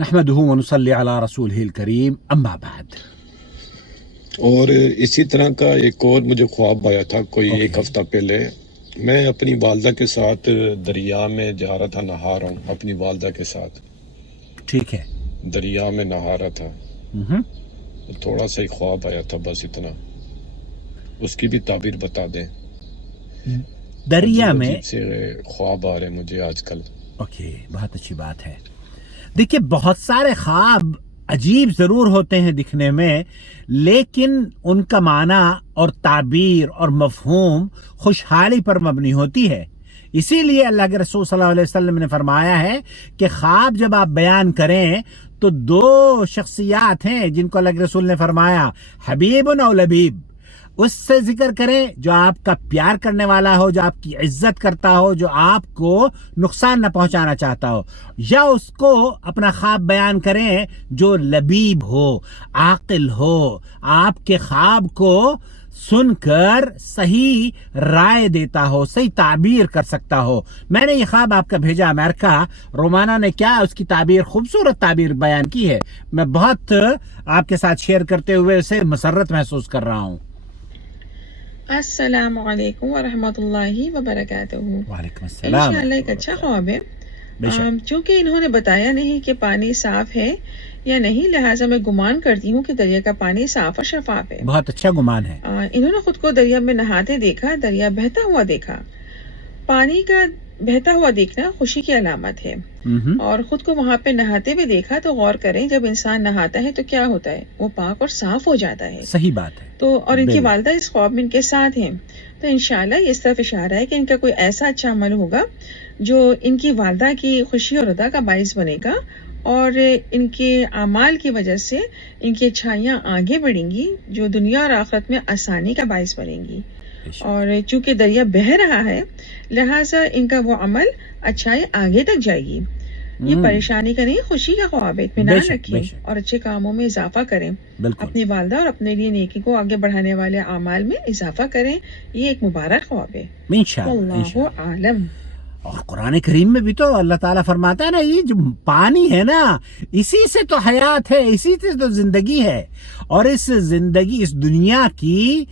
نحمده ونصلي علی رسولہ الکریم اما بعد. اور اسی طرح کا ایک اور مجھے خواب آیا تھا کوئی ایک ہفتہ پہلے. میں اپنی والدہ کے ساتھ دریا میں جا رہا تھا، نہا رہا ہوں اپنی والدہ کے ساتھ. ٹھیک ہے. دریا میں نہا رہا تھا. تھوڑا سا ہی خواب آیا تھا، بس اتنا. اس کی بھی تعبیر بتا دیں. دریا میں سے خواب آ رہے مجھے آج کل. اوکے، بہت اچھی بات ہے. دیکھیے، بہت سارے خواب عجیب ضرور ہوتے ہیں دکھنے میں، لیکن ان کا معنی اور تعبیر اور مفہوم خوشحالی پر مبنی ہوتی ہے. اسی لیے اللہ کے رسول صلی اللہ علیہ وسلم نے فرمایا ہے کہ خواب جب آپ بیان کریں تو دو شخصیات ہیں جن کو اللہ کے رسول نے فرمایا حبیب و لبیب. اس سے ذکر کریں جو آپ کا پیار کرنے والا ہو، جو آپ کی عزت کرتا ہو، جو آپ کو نقصان نہ پہنچانا چاہتا ہو، یا اس کو اپنا خواب بیان کریں جو لبیب ہو، عاقل ہو، آپ کے خواب کو سن کر صحیح رائے دیتا ہو، صحیح تعبیر کر سکتا ہو. میں نے یہ خواب آپ کا بھیجا امریکہ. رومانہ نے کیا اس کی تعبیر، خوبصورت تعبیر بیان کی ہے. میں بہت آپ کے ساتھ شیئر کرتے ہوئے اسے مسرت محسوس کر رہا ہوں. السلام علیکم ورحمۃ اللہ وبرکاتہ. وعلیکم السلام. انشاءاللہ ایک اچھا خواب ہے. چونکہ انہوں نے بتایا نہیں کہ پانی صاف ہے یا نہیں، لہٰذا میں گمان کرتی ہوں کہ دریا کا پانی صاف اور شفاف ہے. بہت اچھا گمان ہے. انہوں نے خود کو دریا میں نہاتے دیکھا، دریا بہتا ہوا دیکھا. پانی کا بہتا ہوا دیکھنا خوشی کی علامت ہے. اور خود کو وہاں پہ نہاتے ہوئے دیکھا تو غور کریں، جب انسان نہاتا ہے تو کیا ہوتا ہے، وہ پاک اور صاف ہو جاتا ہے. صحیح بات ہے. تو اور ان کی والدہ اس خواب میں ان کے ساتھ ہیں، تو انشاءاللہ یہ اس طرف اشارہ ہے کہ ان کا کوئی ایسا اچھا عمل ہوگا جو ان کی والدہ کی خوشی اور رضا کا باعث بنے گا، اور ان کے اعمال کی وجہ سے ان کی اچھائیاں آگے بڑھیں گی جو دنیا اور آخرت میں آسانی کا باعث بنیں گی. اور چونکہ دریا بہہ رہا ہے لہٰذا ان کا وہ عمل اچھائی آگے تک جائے گی. یہ پریشانی کا نہیں، خوشی کا خواب ہے. اطمینان رکھیں اور اچھے کاموں میں اضافہ کریں. اپنی والدہ اور اپنے لیے نیکی کو آگے بڑھانے والے اعمال میں اضافہ کریں. یہ ایک مبارک خواب ہے. اللہ عالم. اور قرآن کریم میں بھی تو اللہ تعالیٰ فرماتا ہے نا، یہ جو پانی ہے نا، اسی سے تو حیات ہے، اسی سے تو زندگی ہے. اور اس زندگی، اس دنیا کی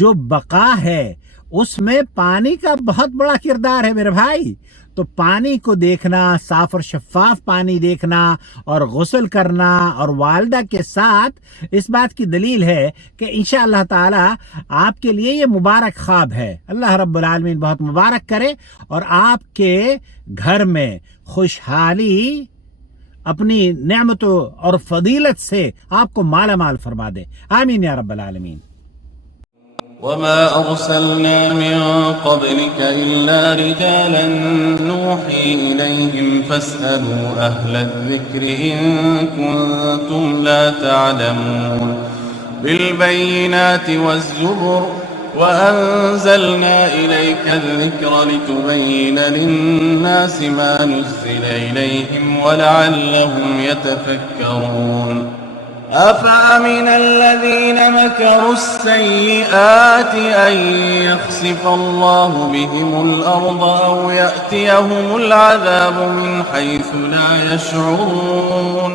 جو بقا ہے اس میں پانی کا بہت بڑا کردار ہے میرے بھائی. تو پانی کو دیکھنا، صاف اور شفاف پانی دیکھنا اور غسل کرنا اور والدہ کے ساتھ، اس بات کی دلیل ہے کہ انشاءاللہ تعالی آپ کے لیے یہ مبارک خواب ہے. اللہ رب العالمین بہت مبارک کرے اور آپ کے گھر میں خوشحالی اپنی نعمتوں اور فضیلت سے آپ کو مالا مال فرما دے. آمین یا رب العالمین. وما أرسلنا من قبلك إلا رجالا نوحي إليهم فاسألوا أهل الذكر إن كنتم لا تعلمون. بالبينات والزبر وأنزلنا إليك الذكر لتبين للناس ما نزل إليهم ولعلهم يتفكرون. أفأمن الذين مكروا السيئات أن يخسف الله بهم الأرض أو يأتيهم العذاب من حيث لا يشعرون.